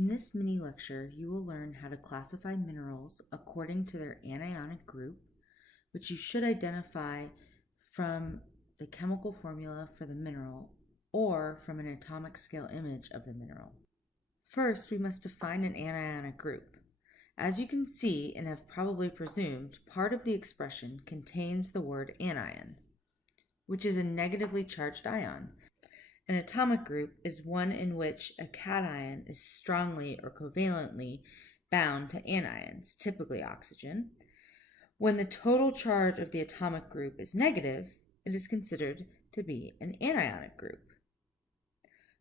In this mini lecture, you will learn how to classify minerals according to their anionic group, which you should identify from the chemical formula for the mineral or from an atomic scale image of the mineral. First, we must define an anionic group. As you can see and have probably presumed, part of the expression contains the word anion, which is a negatively charged ion. An atomic group is one in which a cation is strongly or covalently bound to anions, typically oxygen. When the total charge of the atomic group is negative, it is considered to be an anionic group.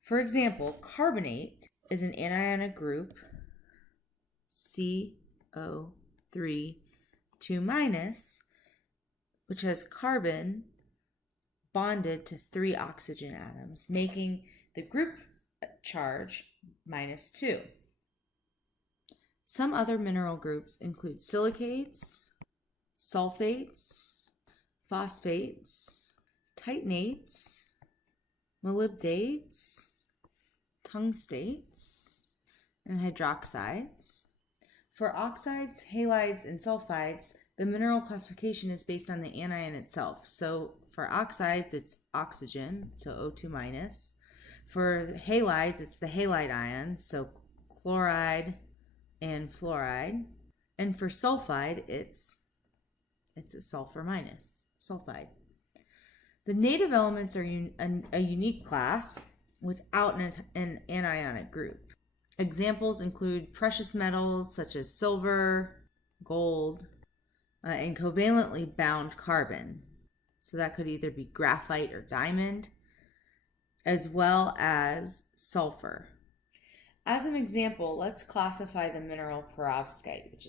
For example, carbonate is an anionic group, CO3 2-, which has carbon bonded to 3 oxygen atoms, making the group charge -2. Some other mineral groups include silicates, sulfates, phosphates, titanates, molybdates, tungstates, and hydroxides. For oxides, halides, and sulfides, the mineral classification is based on the anion itself. So for oxides, it's oxygen, so O2-. For halides, it's the halide ions, so chloride and fluoride. And for sulfide, it's a sulfur-, sulfide. The native elements are a unique class without an anionic group. Examples include precious metals such as silver, gold, and covalently bound carbon. So that could either be graphite or diamond, as well as sulfur. As an example, let's classify the mineral perovskite, which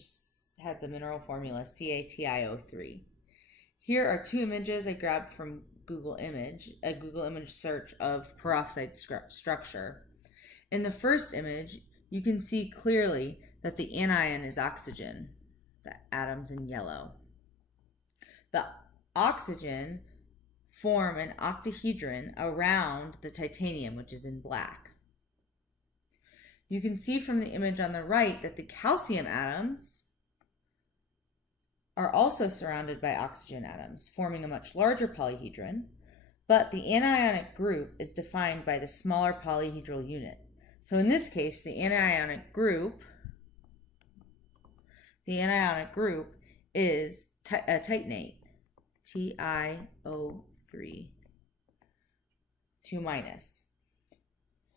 has the mineral formula CaTiO3. Here are 2 images I grabbed from a Google image search of perovskite structure. In the first image, you can see clearly that the anion is oxygen, the atoms in yellow. The oxygen form an octahedron around the titanium, which is in black. You can see from the image on the right that the calcium atoms are also surrounded by oxygen atoms, forming a much larger polyhedron, but the anionic group is defined by the smaller polyhedral unit. So in this case, the anionic group is a titanate, TiO3 2-.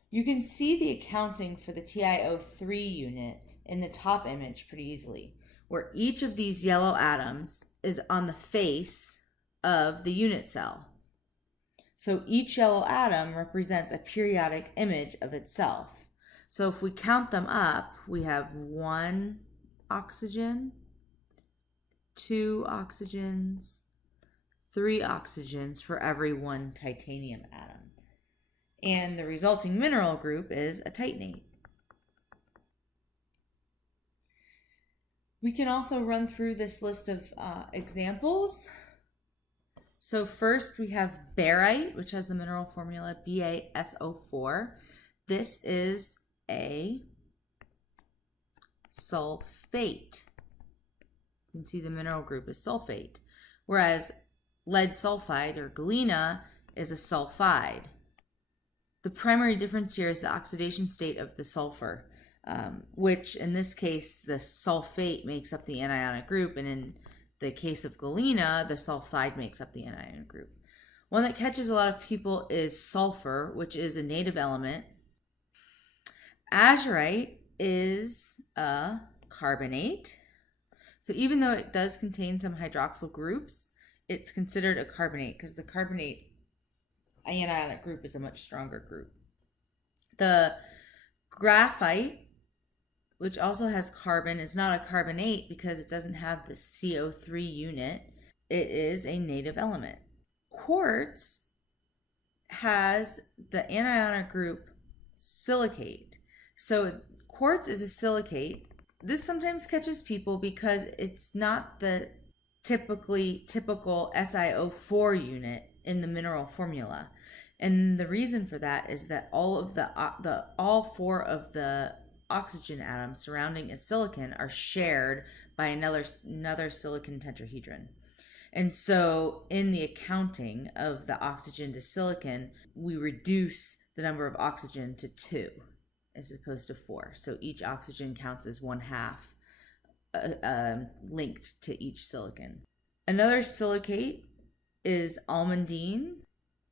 You can see the accounting for the TiO3 unit in the top image pretty easily, where each of these yellow atoms is on the face of the unit cell. So each yellow atom represents a periodic image of itself. So if we count them up, we have 1 oxygen, 2 oxygens, 3 oxygens for every 1 titanium atom. And the resulting mineral group is a titanate. We can also run through this list of examples. So first we have barite, which has the mineral formula BaSO4. This is a sulfate. You can see the mineral group is sulfate, whereas lead sulfide or galena is a sulfide. The primary difference here is the oxidation state of the sulfur, which in this case, the sulfate makes up the anionic group, and in the case of galena, the sulfide makes up the anionic group. One that catches a lot of people is sulfur, which is a native element. Azurite is a carbonate. So even though it does contain some hydroxyl groups, it's considered a carbonate because the carbonate anionic group is a much stronger group. The graphite, which also has carbon, is not a carbonate because it doesn't have the CO3 unit. It is a native element. Quartz has the anionic group silicate. So quartz is a silicate. This sometimes catches people because it's not the typical SiO4 unit in the mineral formula. And the reason for that is that all 4 of the oxygen atoms surrounding a silicon are shared by another silicon tetrahedron. And so in the accounting of the oxygen to silicon, we reduce the number of oxygen to 2 as opposed to 4. So each oxygen counts as 1/2 linked to each silicon. Another silicate is almandine.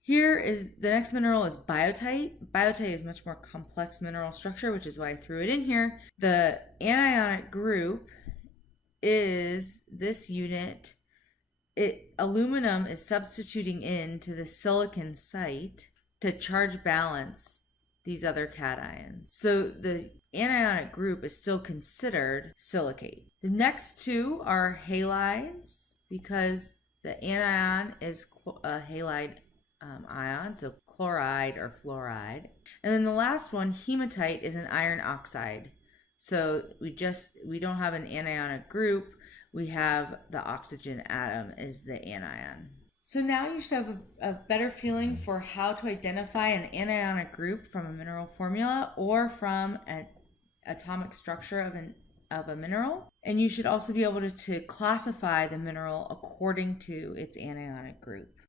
Here is the next mineral is biotite. Biotite is much more complex mineral structure, which is why I threw it in here. The anionic group is this unit. Aluminum is substituting into the silicon site to charge balance these other cations. So the anionic group is still considered silicate. The next two are halides because the anion is a halide ion, so chloride or fluoride. And then the last one, hematite, is an iron oxide. So we don't have an anionic group. We have the oxygen atom is the anion. So now you should have a better feeling for how to identify an anionic group from a mineral formula or from an atomic structure of a mineral. And you should also be able to classify the mineral according to its anionic group.